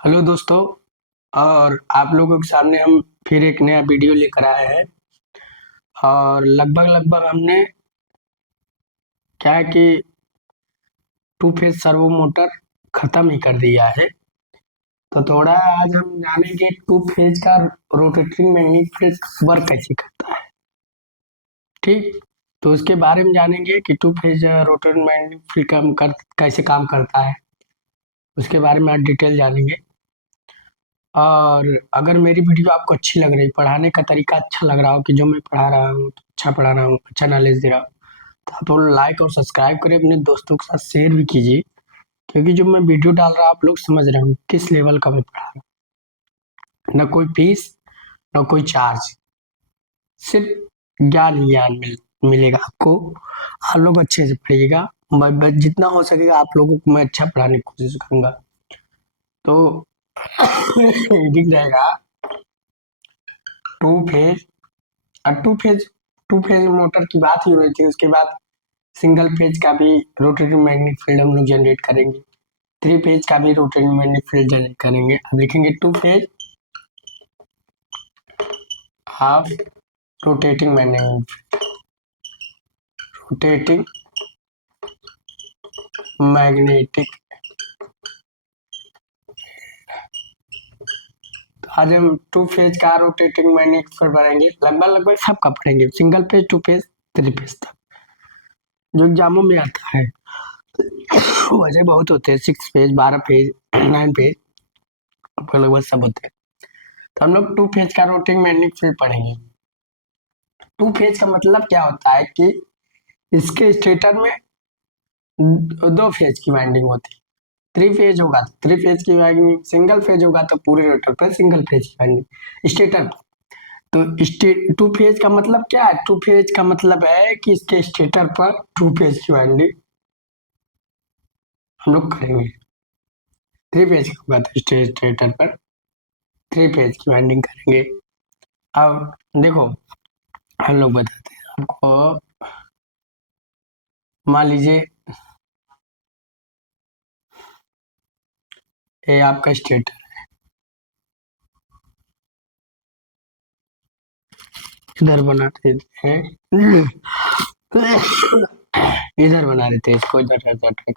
Hello दोस्तों। और आप लोगों के सामने हम फिर एक नया वीडियो लेकर आए हैं। और लगभग लगभग हमने क्या है कि टू फेज सर्वो मोटर ख़त्म ही कर दिया है। तो थोड़ा आज हम जानेंगे टू फेज का रोटेटिंग मैग्नेटिक वर्क कैसे करता है। ठीक, तो उसके बारे में जानेंगे कि टू फेज रोटेटिंग मैग्नेटिक कैसे काम करता है। उसके बारे में आज डिटेल जानेंगे। और अगर मेरी वीडियो आपको अच्छी लग रही, पढ़ाने का तरीका अच्छा लग रहा हो कि जो मैं पढ़ा रहा हूँ अच्छा पढ़ा रहा हूँ, अच्छा नॉलेज दे रहा हूँ, तो आप लोग लाइक और सब्सक्राइब करें, अपने दोस्तों के साथ शेयर भी कीजिए। क्योंकि जो मैं वीडियो डाल रहा हूँ आप लोग समझ रहे हो किस लेवल का मैं पढ़ा रहा हूँ। न कोई फीस न कोई चार्ज, सिर्फ ज्ञान ही ज्ञान मिलेगा आपको। आप लोग अच्छे से पढ़िएगा। मैं जितना हो सकेगा आप लोगों को मैं अच्छा पढ़ाने की कोशिश करूंगा। तो रीडिंग रहेगा टू फेज। अब टू फेज मोटर की बात ही हुई थी। उसके बाद सिंगल फेज का भी रोटेटिंग मैग्नेटिक फील्ड हम लोग जनरेट करेंगे। थ्री फेज का भी रोटेटिंग मैग्नेटिक फील्ड जनरेट करेंगे। अब लिखेंगे two phase of rotating magnetic. तो आज हम टू फेज का रोटेटिंग मैग्नेटिक फील्ड पढ़ेंगे। लगभग लगभग सबका पढ़ेंगे, single phase, two phase, three phase तक, जो एग्जामों में आता है। वैसे बहुत होते हैं, 6 फेज, 12 फेज, 9 फेज, लगभग सब होते हैं। तो हम लोग टू फेज का रोटेटिंग मैग्नेटिक फील्ड पढ़ेंगे। टू फेज का मतलब क्या होता है कि इसके स्टेटर में दो फेज की वाइंडिंग होती है। थ्री फेज होगा तो थ्री फेज की वाइंडिंग, सिंगल फेज होगा तो पूरे रोटर पर सिंगल फेज की वाइंडिंग स्टेटर पर। तो टू फेज का मतलब क्या है? टू फेज का मतलब है कि इसके स्टेटर पर टू फेज की वाइंडिंग हम लोग करेंगे। थ्री फेज का होगा तो स्टेटर पर थ्री फेज की वाइंडिंग करेंगे। अब देखो, हम लोग बताते हैं आपको। मान लीजिए ये आपका स्टेटर, इधर बना देते हैं, इधर बना देते हैं इसको, इधर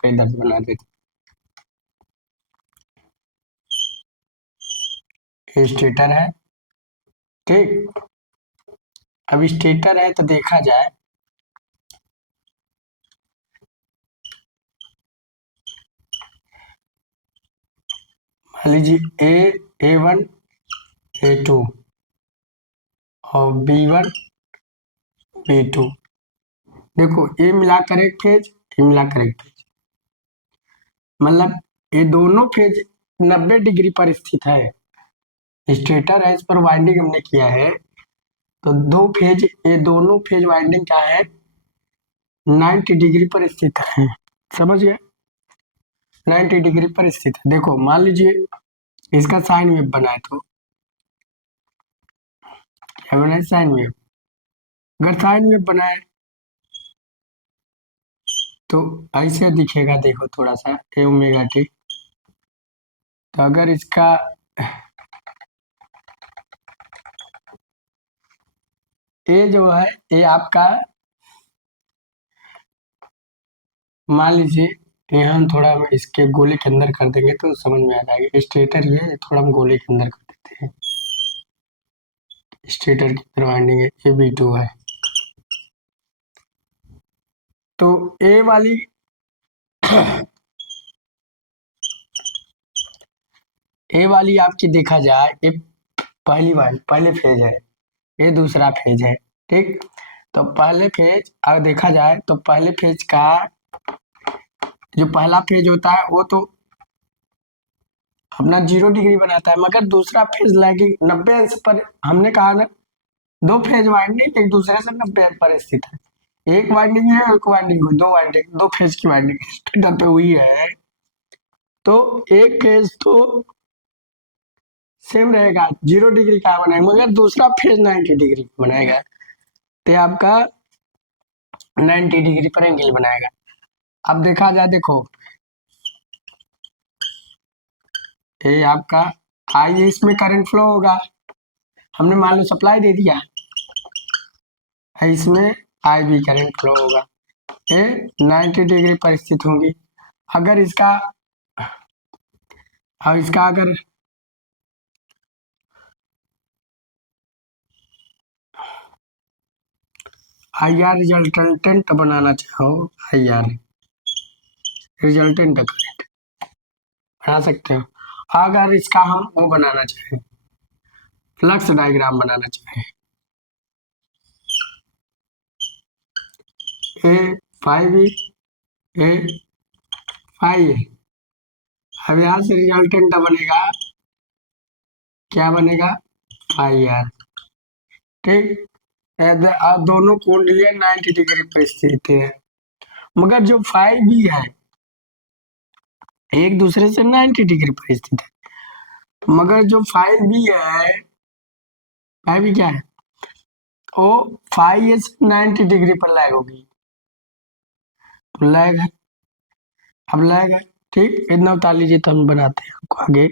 इधर बना देते हैं। स्टेटर है, ठीक। अब स्टेटर है तो देखा जाए, मान लीजिए A1 A2 और B1 B2। देखो ये मिलाकर एक फेज, ये मिलाकर एक फेज, मतलब ये दोनों फेज 90 डिग्री पर स्थित है। स्टेटर है, इस पर वाइंडिंग हमने किया है। तो दो फेज, ये दोनों फेज वाइंडिंग क्या है, 90 डिग्री पर स्थित है। समझ गए? 90 डिग्री पर स्थित है। देखो मान लीजिए इसका साइन वेव बनाए तो क्या बनाए, साइन वेव। अगर साइन वेव बनाए तो ऐसे दिखेगा, देखो थोड़ा सा ए ओमेगा टी। तो अगर इसका ए जो है, ये आपका मान लीजिए, यहाँ हम थोड़ा इसके गोले के अंदर कर देंगे तो समझ में आ जाएगा। स्टेटर ये थोड़ा हम गोले के अंदर कर देते हैं। स्टेटर की अंदर वाइंडिंग है, ये B2 है। तो ए वाली ए वाली आपकी देखा जाए, ये पहले फेज है, ये दूसरा फेज है, ठीक। तो पहले फेज अगर देखा जाए तो पहले फेज का जो पहला फेज होता है वो तो अपना 0 डिग्री बनाता है, मगर दूसरा फेज लैगिंग 90 अंश पर। हमने कहा ना, दो फेज वाइंडिंग एक दूसरे से 90 अंश पर स्थित है। एक वाइंडिंग है, एक वाइंडिंग हुई, दो वाइंडिंग, दो फेज की वाइंडिंग स्टेटर पे हुई है। तो एक फेज तो सेम रहेगा, 0 डिग्री का बनाएगा, मगर दूसरा फेज 90 डिग्री बनाएगा। तो आपका 90 डिग्री पर एंगल बनाएगा। अब देखा जाए, देखो ये आपका आई, इसमें करंट फ्लो होगा, हमने मान लो सप्लाई दे दिया, इसमें आई भी करंट फ्लो होगा, ये 90 डिग्री पर स्थित होंगी। अगर इसका अगर आई आर रिजल्टेंट बनाना चाहो, आई आर रिजल्टेंट करंट बना सकते हो। अगर इसका हम वो बनाना चाहें, फ्लक्स डायग्राम बनाना चाहें, ए फाइव ए फाइव, अब यहाँ से रिजल्टेंट बनेगा, क्या बनेगा, फाइव आर। ठीक, दोनों कुंडलियां 90 डिग्री पर स्थित है, मगर जो फाइव भी है एक दूसरे से 90 डिग्री पर स्थित है, मगर जो फाइव भी है, फाइव भी क्या है, वो 5 से 90 डिग्री पर लैग होगी, तो लैग है, अब लैग है। ठीक, इतना उतार लीजिए तो हम बनाते हैं आपको आगे।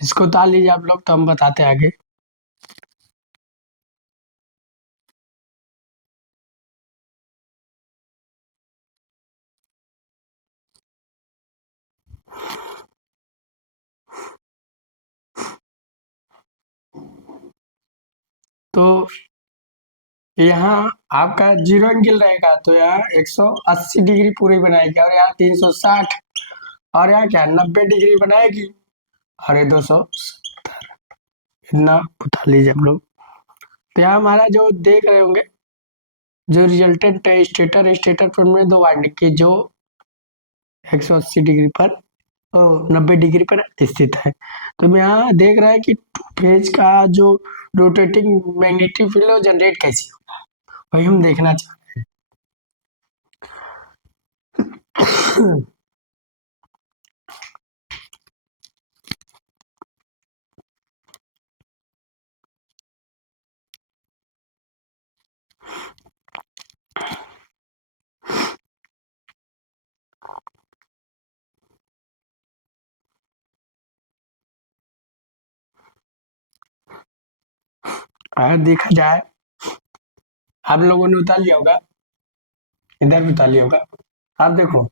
इसको उतार लीजिए आप लोग, तो हम बताते हैं आगे। तो यहाँ आपका जीरो एंगल रहेगा, तो यहाँ 180 डिग्री पूरी बनाएगी, और यहाँ 360, और यहाँ क्या 90 डिग्री बनाएगी, और ये 270, इतना उतार लीजिए हम लोग। तो यहाँ हमारा जो देख रहे होंगे, जो रिजल्टेंट है स्टेटर फ्रंट में दो वाइंडिंग की, जो 180 डिग्री पर 90 डिग्री पर स्थित है। तो हम यहाँ देख रहे हैं कि टू फेज का जो रोटेटिंग मैग्नेटिक फील्ड जनरेट कैसे होगा, वही हम देखना चाहते हैं। अगर देखा जाए, आप लोगों ने उतार लिया होगा, इधर भी उतार लिया होगा, आप देखो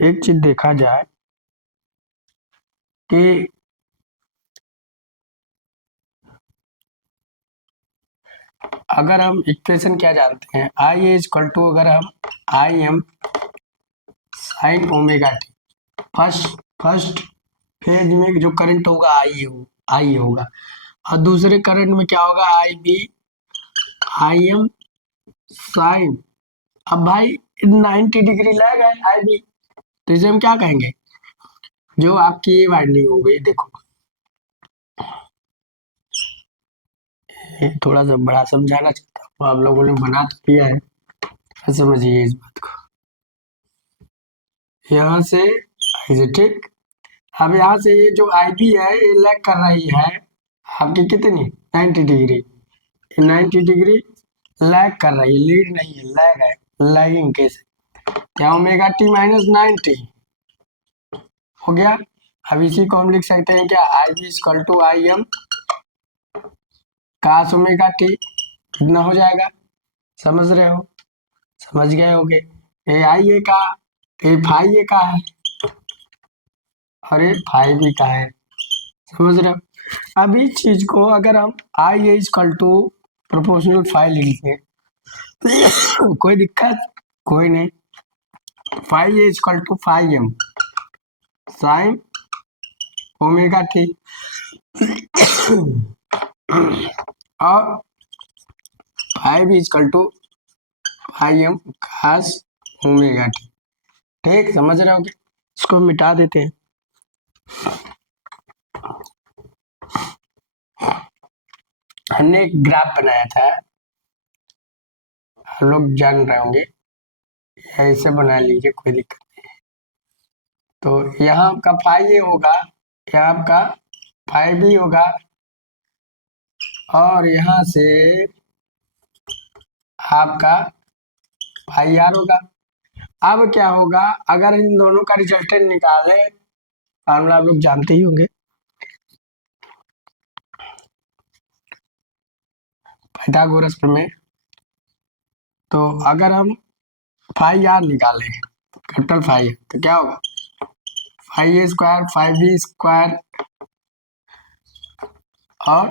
एक चीज देखा जाए कि अगर हम इक्वेशन क्या जानते हैं, आई ए इक्वल टू, अगर हम I am sign omega T, first phase में जो करंट होगा आई होगा, और दूसरे करंट में क्या होगा, आई एम साइन। अब भाई 90 डिग्री लैग है आई बी, तो इसे हम क्या कहेंगे, जो आपकी ये वाइंडिंग हो गई, देखो ये थोड़ा सा बड़ा समझाना चाहता हूँ, आप लोगों ने बना तो किया है, समझिए इस बात को। यहाँ से ऐसे, ठीक, अब यहाँ से ये जो आई बी है, ये लैग कर रही है आपकी कितनी, 90 डिग्री, 90 डिग्री लैग कर रही है, लीड नहीं है, लैग है, लैगिंग केस, क्या ओमेगा टी माइनस 90 हो गया। अब इसी को हम लिख सकते हैं क्या, I B equal to I M cos omega T, कितना हो जाएगा, समझ रहे हो, समझ गए होगे। ए आई ए का, ए फाई ए का है, और ए फाई बी का है, समझ रहे हो। अब इस चीज को अगर हम I A equal to proportional phi लिखेंगे, कोई दिक्कत, कोई नहीं, five A equal to 5m sine omega T, और 5 equal to 5m cos omega T. ठीक, समझ रहे हो? इसको मिटा देते हैं। हमने एक ग्राफ बनाया था, हम लोग जान रहे होंगे, ऐसे बना लीजिए, कोई दिक्कत नहीं है। तो यहाँ आपका 5a होगा, यहाँ आपका 5b होगा, और यहाँ से आपका 5r होगा। अब क्या होगा, अगर इन दोनों का रिजल्टेंट निकाले, फॉर्मूला आप लोग जानते ही होंगे, पाइथागोरस प्रमेय। तो अगर हम 5r निकालें, कैपिटल 5, तो क्या होगा, 5a स्क्वायर 5b स्क्वायर और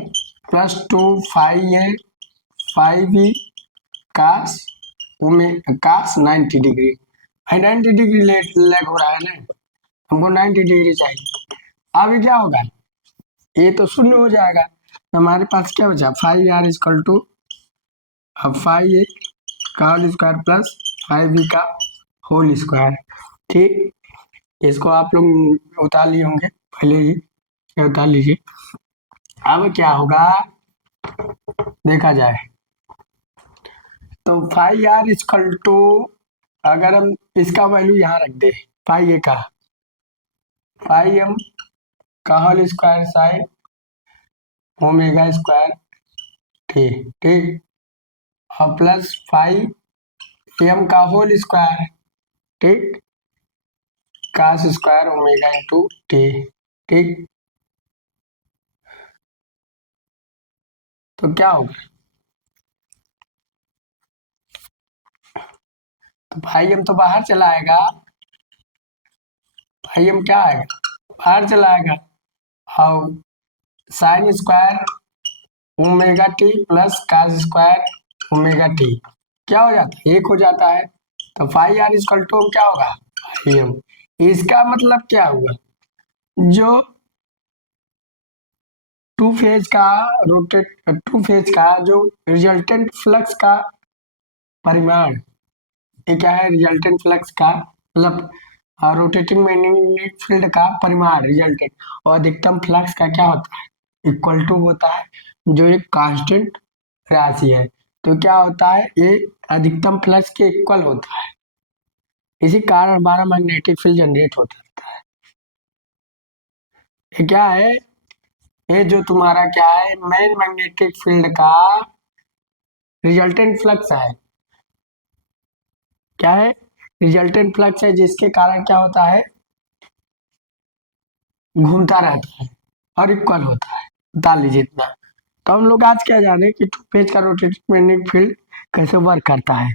प्लस 2 5a 5b कास कास 90 डिग्री। 90 डिग्री लैग हो रहा है ना, हमको 90 डिग्री चाहिए। अब क्या होगा, ये तो शून्य हो जाएगा, तो हमारे पास क्या बचा, 5r इक्वल टू 5a का होल स्क्वायर प्लस 5b का होल स्क्वायर। ठीक, इसको आप लोग उतार लिए होंगे पहले ही, उतार लीजिए। अब क्या होगा, देखा जाए तो 5r इक्वल टू, अगर हम इसका वैल्यू यहाँ रख दे, 5a का 5m का whole square sine omega square ठीक ठीक, और प्लस 5m का होल स्क्वायर ठीक, cos square omega into T. ठीक, तो क्या होगा, तो 5m तो बाहर चला आएगा, 5m क्या आएगा, बाहर चला आएगा, और sine square omega T plus cos square omega T क्या हो जाता है, एक हो जाता है। तो 5r इक्वल टू क्या होगा, 5m। इसका मतलब क्या हुआ, जो टू फेज का जो रिजल्टेंट फ्लक्स का परिमाण, ये क्या है, रिजल्टेंट फ्लक्स का मतलब रोटेटिंग मैग्नेटिक फील्ड का परिमाण रिजल्टेंट, और अधिकतम फ्लक्स का क्या होता है, इक्वल टू होता है, जो एक कांस्टेंट राशि है। तो क्या होता है, ये अधिकतम फ्लक्स के इक्वल होता है, इसी कारण हमारा मैग्नेटिक फील्ड जनरेट होता रहता है। ये क्या है, ये जो तुम्हारा क्या है, मेन मैग्नेटिक फील्ड का रिजल्टेंट फ्लक्स है। क्या है, रिजल्टेंट फ्लक्स है, जिसके कारण क्या होता है, घूमता रहता है और इक्वल होता है। बता लीजिए इतना। तो हम लोग आज क्या जाने कि टू फेज का रोटेटिंग मैग्नेटिक फील्ड कैसे वर्क करता है।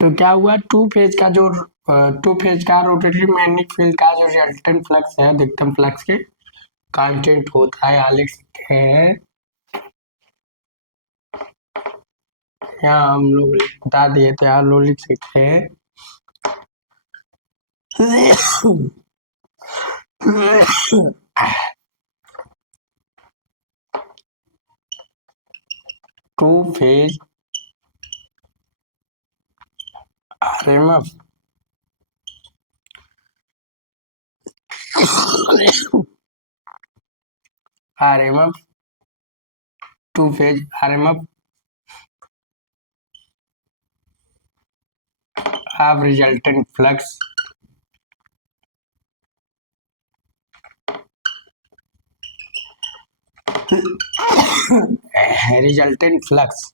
तो क्या हुआ, टू फेज का रोटेटिंग मैग्नेटिक फील्ड का जो रिजल्टेंट फ्लक्स है, अधिकतम फ्लक्स के कांस्टेंट होता है। यहाँ लिख सकते हैं, यहाँ हम लोग बता दिए तो यहाँ लोग लिख सकते हैं to phase RMF RMF to phase RMF of resultant flux resultant flux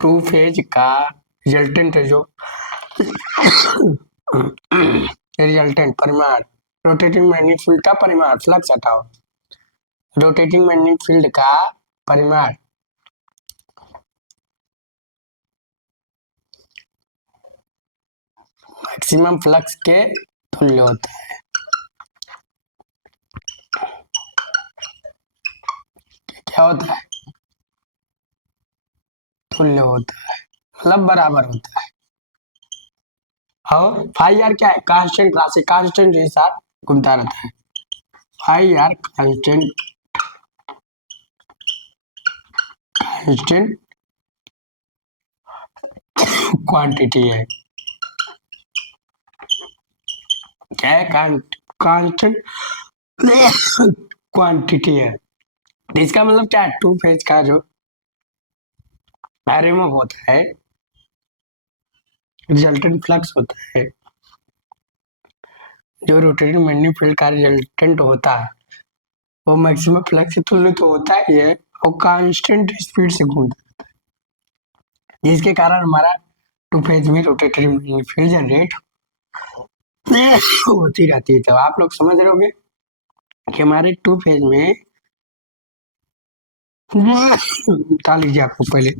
two phase का रिजल्टेंट जो रिजल्टेंट परिमाण, रोटेटिंग मैग्नेटिक फील्ड का परिमाण, फ्लक्स हटाओ, रोटेटिंग मैग्नेटिक फील्ड का परिमाण मैक्सिमम फ्लक्स के तुल्य होता है। क्या होता है? तुल्य होता है, मतलब बराबर होता है। और फाई आर क्या है? कांस्टेंट राशि, कांस्टेंट के साथ घूमता रहता है। Phi are constant, constant quantity है। क्या है? कांस्टेंट क्वांटिटी है। इसका मतलब क्या है? टू फेज का जो आरएमएफ होता है, रिजल्टेंट फ्लक्स होता है, जो रोटेटिंग मैग्नेटिक फील्ड का रिजल्टेंट होता है, वो मैक्सिमम फ्लक्स से तुल्य तो होता ही है और कांस्टेंट स्पीड से घूमता है, जिसके कारण हमारा टू फेज में रोटेटिंग मैग्नेटिक फील्ड जनरेट होती रहती है। तो आप लोग समझ रहे होंगे कि हमारे टू फेज में बता लीजिए आपको पहले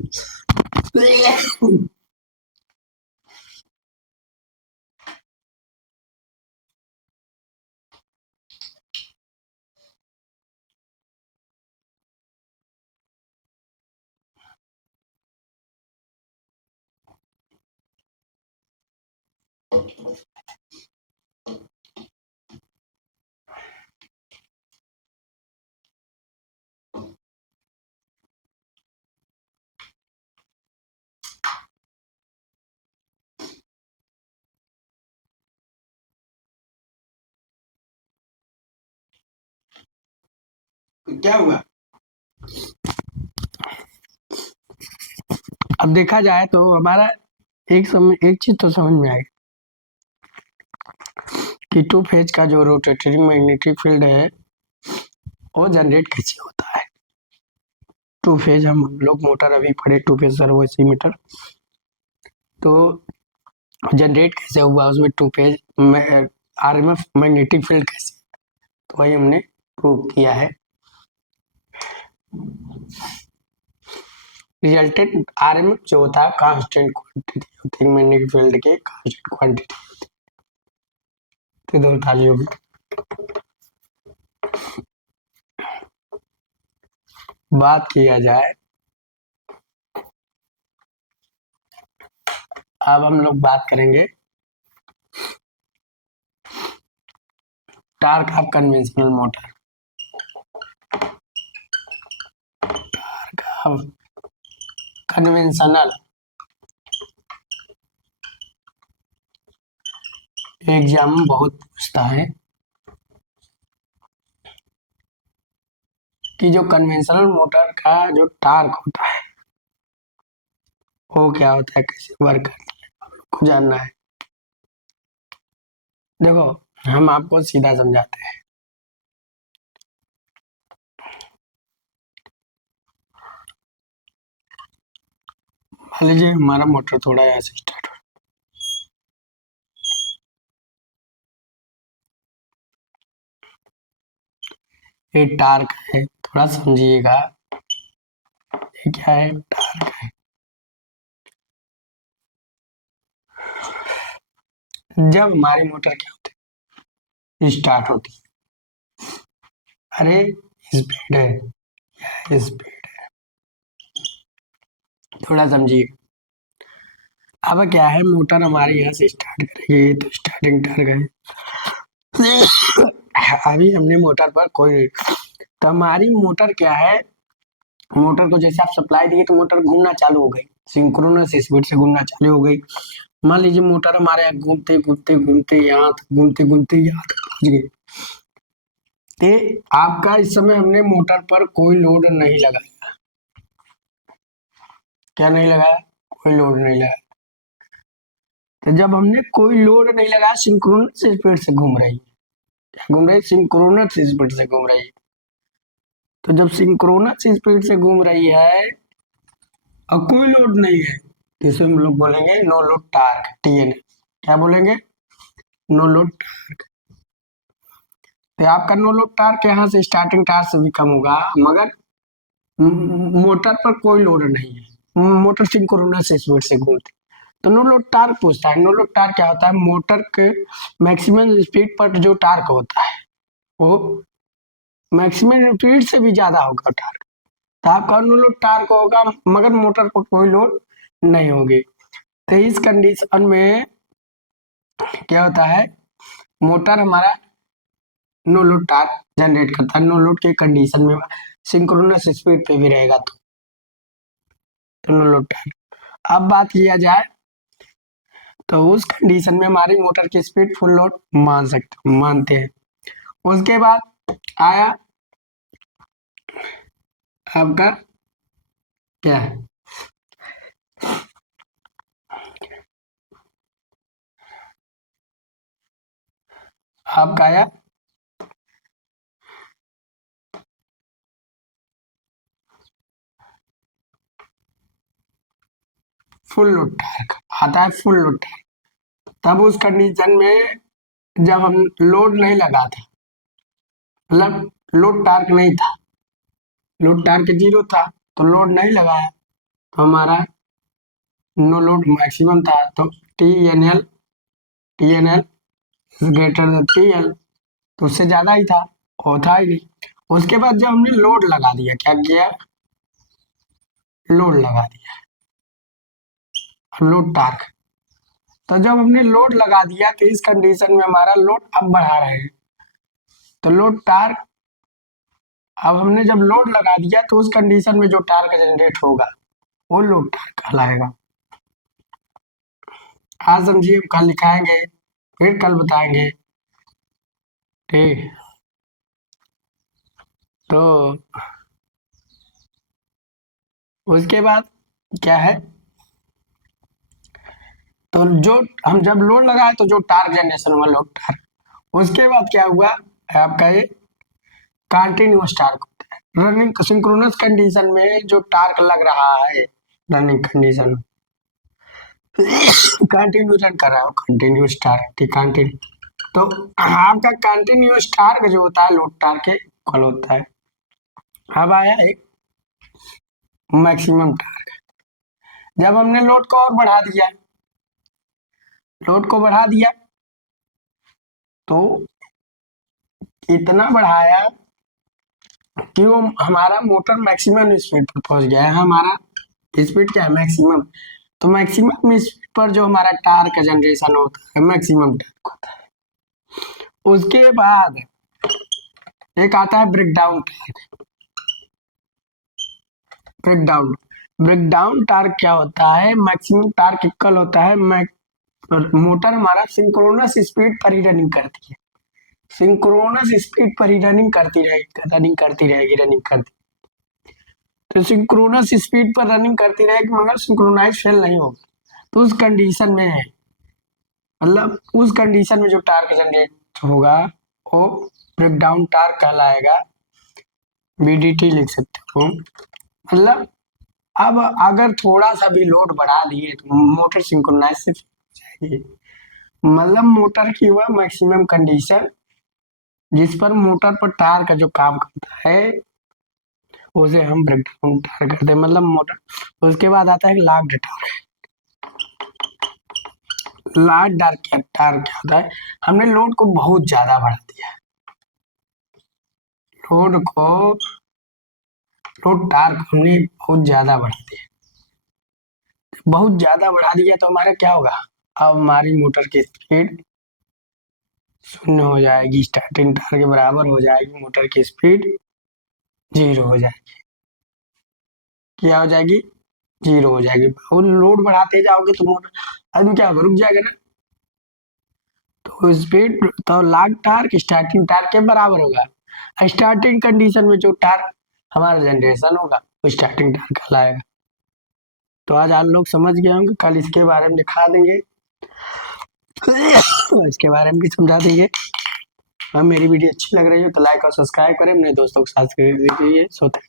क्या हुआ। अब देखा जाए तो हमारा एक चीज तो समझ में आएगी कि टू फेज का जो रोटेटिंग मैग्नेटिक फील्ड है वो जनरेट कैसे होता है। टू फेज हम लोग मोटर अभी पढ़े, two phase servo AC meter, तो जनरेट कैसे हुआ उसमें two phase RMF magnetic field कैसे, तो वही हमने प्रूव किया है। रिजल्टेंट आरएमएफ जो होता है कांस्टेंट क्वांटिटी होती है, मैग्नेटिक फील्ड के कांस्टेंट क्वांटिटी होती है। तो दो ताली होगी। बात किया जाए, अब हम लोग बात करेंगे torque of conventional motor. Torque of conventional, exam में बहुत पूछता है कि जो कन्वेंशनल मोटर का जो टार्क होता है वो क्या होता है, कैसे वर्क करता है, आप लोग को जानना है। देखो हम आपको सीधा समझाते हैं। मान लीजिए हमारा मोटर थोड़ा यहाँ से स्टार्ट हो, ये टार्क है, थोड़ा समझिएगा। ये क्या है? टार्क है। जब हमारी मोटर क्या होती है, स्टार्ट होती है, अरे स्पीड है, यह स्पीड है, थोड़ा समझिए। अब क्या है, मोटर हमारे यहाँ से स्टार्ट करेगी, तो स्टार्टिंग टार्क है। अभी हमने मोटर पर कोई, तो हमारी मोटर क्या है, मोटर को जैसे आप सप्लाई दिए तो मोटर घूमना चालू हो गई, सिंक्रोनस स्पीड से घूमना चालू हो गई। मान लीजिए मोटर हमारे यहाँ घूमते घूमते घूमते यहाँ तक घूमते घूमते यहाँ तक पहुंच गई। तो आपका इस समय हमने मोटर पर कोई लोड नहीं लगाया। क्या नहीं लगाया? कोई लोड नहीं लगाया। तो जब हमने कोई लोड नहीं लगाया, सिंक्रोनस स्पीड से घूम रही है, क्या घूम रही है? सिंक्रोनस स्पीड से घूम रही है। तो जब सिंक्रोनस स्पीड से घूम रही है और कोई लोड नहीं है, तो इसे हम लोग बोलेंगे नो लोड टार्क, टीएन। क्या बोलेंगे? No load torque. तो आपका नो लोड टार्क यहाँ से स्टार्टिंग टार्क से भी कम होगा, मगर मोटर पर कोई लोड नहीं है, मोटर सिंक्रोनस स्पीड से घूमती। तो नो लोड टार्क पूछता है। नो लोड टार्क क्या होता है? मोटर के मैक्सिमम स्पीड पर जो टार्क होता है वो मैक्सिमम स्पीड से भी ज्यादा होगा टार्क। तो आपका नो लोड टार्क होगा मगर मोटर पर कोई लोड नहीं होगी। तो इस कंडीशन में क्या होता है, मोटर हमारा नो लोड टार्क जनरेट करता है। नो लोड के कंडीशन में सिंक्रोनस स्पीड पे भी रहेगा तो नो लोड टार्क। अब बात किया जाए तो उस कंडीशन में हमारी मोटर की स्पीड फुल लोड मानते हैं। उसके बाद आया आपका क्या है, आपका आया फुल लोड टार्क। आता है फुल लोड टार्क तब उस कंडीशन में जब हम लोड नहीं लगाते, मतलब लोड टार्क नहीं था, लोड टार्क जीरो था, तो लोड नहीं लगाया तो हमारा नो लोड मैक्सिमम था। तो T N L greater than T L, तो उससे ज्यादा ही था, वो था ही नहीं। उसके बाद जब हमने लोड लगा दिया, क्या किया, लोड लगा दिया, लोड टार्क। तो जब हमने लोड लगा दिया तो इस कंडीशन में हमारा लोड अब बढ़ा रहे हैं, तो लोड टार्क, अब हमने जब लोड लगा दिया तो उस कंडीशन में जो टार्क जनरेट होगा वो लोड टार्क कहलाएगा। आज समझिए हम कल लिखाएंगे, फिर कल बताएंगे, ठीक। तो उसके बाद क्या है, तो जो हम जब लोड लगाए तो जो टार्क जनरेशन हुआ लोड टार्क, उसके बाद क्या हुआ आपका ये कंटिन्यूअस टार्क होता है। रनिंग सिंक्रोनस कंडीशन में जो टार्क लग रहा है रनिंग कंडीशन में कंटिन्यू रन कर रहा हो, कंटिन्यूअस टार्क, ठीक, कंटिन्यू। तो आपका कंटिन्यूअस टार्क जो होता है लोड टार्क के इक्वल होता है। अब आया एक मैक्सिमम टार्क। जब हमने लोड को और बढ़ा दिया, लोड को बढ़ा दिया तो इतना बढ़ाया कि वो हमारा मोटर मैक्सिमम स्पीड पर पहुंच गया है। हमारा स्पीड क्या है, मैक्सिमम। तो मैक्सिमम स्पीड पर जो हमारा टार्क जनरेशन होता है मैक्सिमम टार्क होता है। उसके बाद एक आता है breakdown torque. Breakdown breakdown torque क्या होता है, मैक्सिमम टार्क इक्वल होता है मोटर हमारा सिंक्रोनस स्पीड पर ही रनिंग करती है, सिंक्रोनस स्पीड पर ही रनिंग करती रहेगी, रनिंग करती रहेगी, रनिंग करती। तो सिंक्रोनस स्पीड पर रनिंग करती रहेगी मगर सिंक्रोनाइज फेल नहीं होगी। तो उस कंडीशन में, मतलब उस कंडीशन में जो टार्क जनरेट होगा वो ब्रेकडाउन टार्क कहलाएगा, बीडीटी लिख सकते हो। मतलब अब अगर थोड़ा सा भी लोड बढ़ा दिए तो मोटर सिंक्रोनाइज से जाएगी। मतलब मोटर की वह मैक्सिमम कंडीशन जिस पर मोटर पर टार्क का जो काम करता है उसे हम ब्रेकडाउन टार्क करते हैं, मतलब मोटर। उसके बाद आता है लॉक्ड टार्क। लॉक्ड टार्क क्या होता है, हमने लोड को बहुत ज्यादा बढ़ा दिया, लोड को, लोड टार्क हमने बहुत ज्यादा बढ़ा दिया, बहुत ज्यादा बढ़ा दिया तो हमारा क्या होगा, अब हमारी मोटर की स्पीड शून्य हो जाएगी, स्टार्टिंग टार्क के बराबर हो जाएगी, मोटर की स्पीड जीरो हो जाएगी। क्या हो जाएगी, जीरो हो जाएगी। और लोड बढ़ाते जाओगे तो मोटर आदमी क्या होगा, रुक जाएगा ना। तो स्पीड, तो लॉग टार्क स्टार्टिंग टार्क के बराबर होगा। स्टार्टिंग कंडीशन में जो टार्क हमारा जनरेशन होगा वो स्टार्टिंग टार्क कहलाएगा। तो आज आप लोग समझ गए होंगे, कल इसके बारे में दिखा देंगे इसके बारे में भी समझा देंगे। और मेरी वीडियो अच्छी लग रही हो तो लाइक और सब्सक्राइब करें, अपने दोस्तों के साथ शेयर कीजिए। सोते